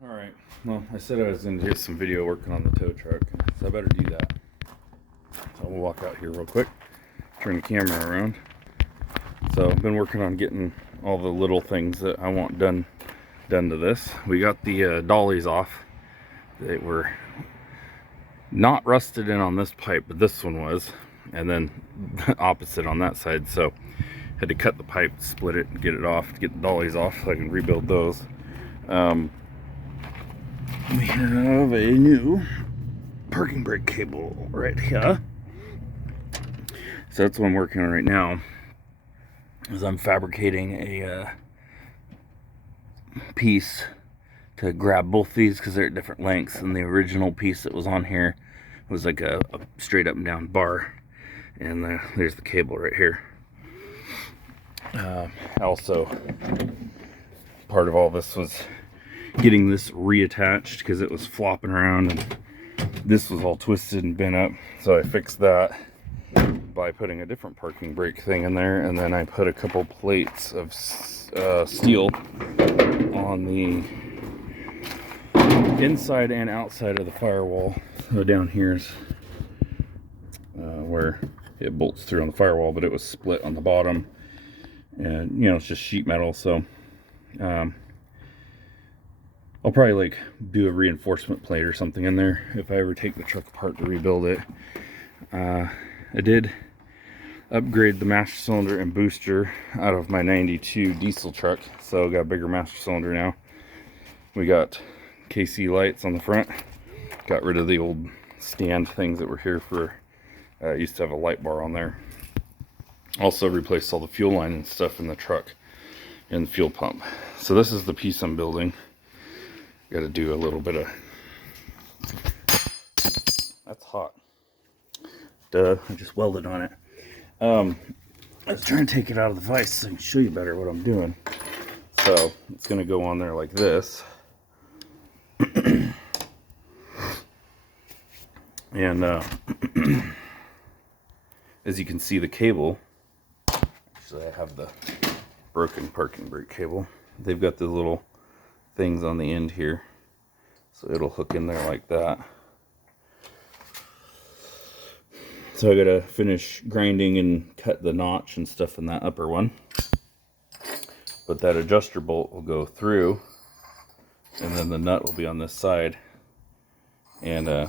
Alright, well, I said I was going to get some video working on the tow truck, so I better do that. So we'll walk out here real quick, turn the camera around. So I've been working on getting all the little things that I want done to this. We got the dollies off. They were not rusted in on this pipe, but this one was, and then opposite on that side, so had to cut the pipe, split it, and get it off to get the dollies off so I can rebuild those. We have a new parking brake cable right here. So that's what I'm working on right now, is I'm fabricating a piece to grab both these because they're at different lengths, and the original piece that was on here was like a straight up and down bar, and there's the cable right here. Also, part of all this was getting this reattached because it was flopping around and this was all twisted and bent up, so I fixed that by putting a different parking brake thing in there, and then I put a couple plates of steel on the inside and outside of the firewall. So down here's where it bolts through on the firewall, but it was split on the bottom, and you know, it's just sheet metal, so I'll probably like do a reinforcement plate or something in there if I ever take the truck apart to rebuild it. I did upgrade the master cylinder and booster out of my 92 diesel truck, so I got a bigger master cylinder now. We got KC lights on the front, got rid of the old stand things that were here for, used to have a light bar on there. Also replaced all the fuel line and stuff in the truck and the fuel pump. So this is the piece I'm building. Got to do a little bit of, that's hot. Duh, I just welded on it. I was trying to take it out of the vise so I can show you better what I'm doing. So it's going to go on there like this. And as you can see, the cable, actually I have the broken parking brake cable. They've got the little things on the end here, so it'll hook in there like that. So I gotta finish grinding and cut the notch and stuff in that upper one, but that adjuster bolt will go through, and then the nut will be on this side, and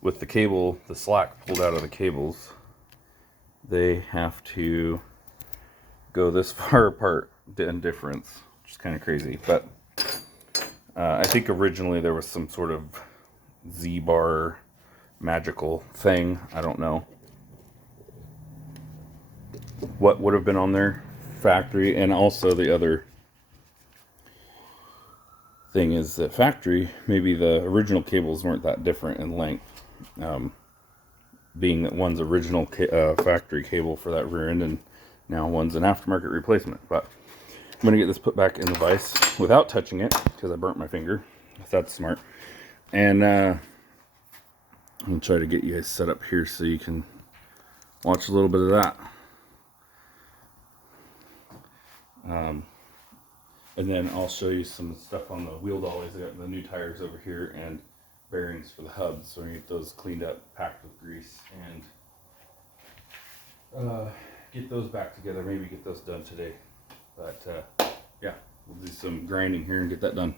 with the cable, the slack pulled out of the cables, they have to go this far apart in difference, which is kind of crazy. But I think originally there was some sort of Z-bar magical thing. I don't know what would have been on there factory. And also the other thing is that factory, maybe the original cables weren't that different in length, being that one's original factory cable for that rear end, and now one's an aftermarket replacement. But I'm going to get this put back in the vise without touching it because I burnt my finger, if that's smart. And I'm going to try to get you guys set up here so you can watch a little bit of that. And then I'll show you some stuff on the wheel dollies. I got the new tires over here and bearings for the hubs, so we're going to get those cleaned up, packed with grease, and get those back together. Maybe get those done today. But yeah, we'll do some grinding here and get that done.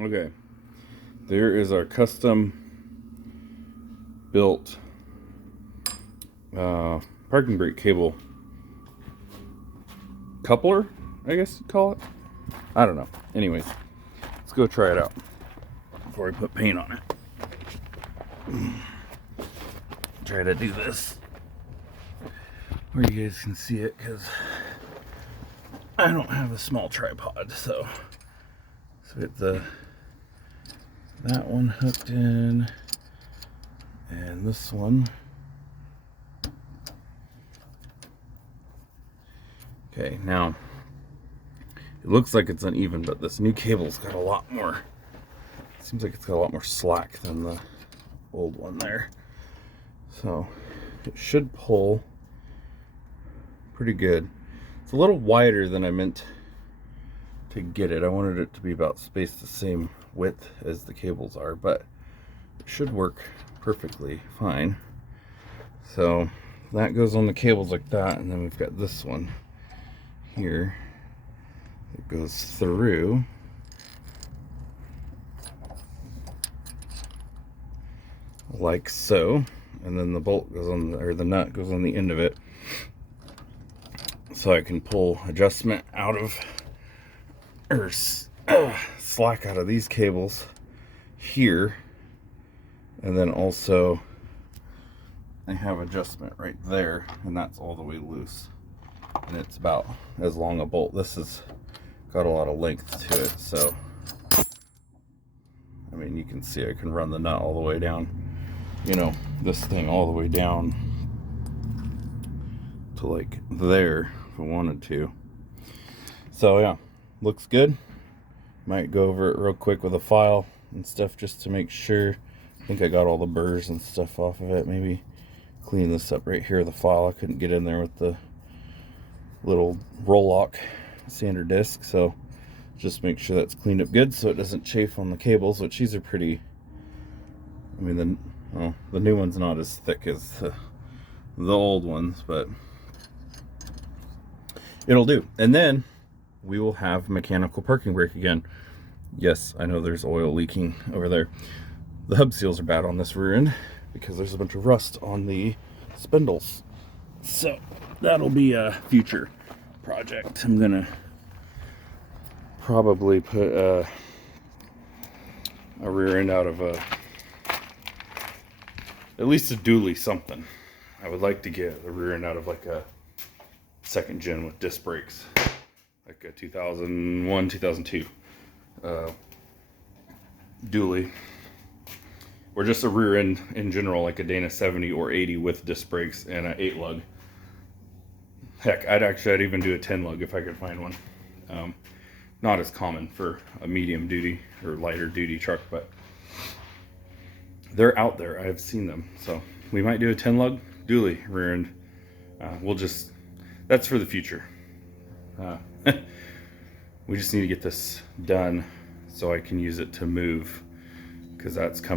Okay, there is our custom built parking brake cable coupler, I guess you'd call it. I don't know. Anyways, let's go try it out before I put paint on it. Try to do this where you guys can see it, because I don't have a small tripod. So get that one hooked in, and this one. Okay, now it looks like it's uneven, but this new cable's got a lot more. Seems like it's got a lot more slack than the old one there. So it should pull pretty good. It's a little wider than I meant to get it. I wanted it to be about spaced the same width as the cables are, but it should work perfectly fine. So that goes on the cables like that, and then we've got this one here. It goes through. Like so, and then the bolt goes on, or the nut goes on the end of it, so I can pull adjustment out of, or slack out of these cables here, and then also I have adjustment right there, and that's all the way loose, and it's about as long a bolt. This has got a lot of length to it, so I mean, you can see I can run the nut all the way down, you know, this thing all the way down to like there if I wanted to. So yeah, looks good. Might go over it real quick with a file and stuff just to make sure. I think I got all the burrs and stuff off of it. Maybe clean this up right here with the file. I couldn't get in there with the little roll lock sander disc, so just make sure that's cleaned up good so it doesn't chafe on the cables, which these are pretty, I mean, the new one's not as thick as the old ones, but it'll do. And then we will have mechanical parking brake again. Yes, I know there's oil leaking over there. The hub seals are bad on this rear end because there's a bunch of rust on the spindles. So that'll be a future project. I'm gonna probably put a rear end out of at least a dually something. I would like to get the rear end out of like a second gen with disc brakes, like a 2001, 2002 dually, or just a rear end in general, like a Dana 70 or 80 with disc brakes and an 8 lug. Heck, I'd even do a 10 lug if I could find one. Not as common for a medium duty or lighter duty truck, but they're out there. I've seen them. So we might do a 10 lug dually rear end. That's for the future. We just need to get this done so I can use it to move, because that's coming.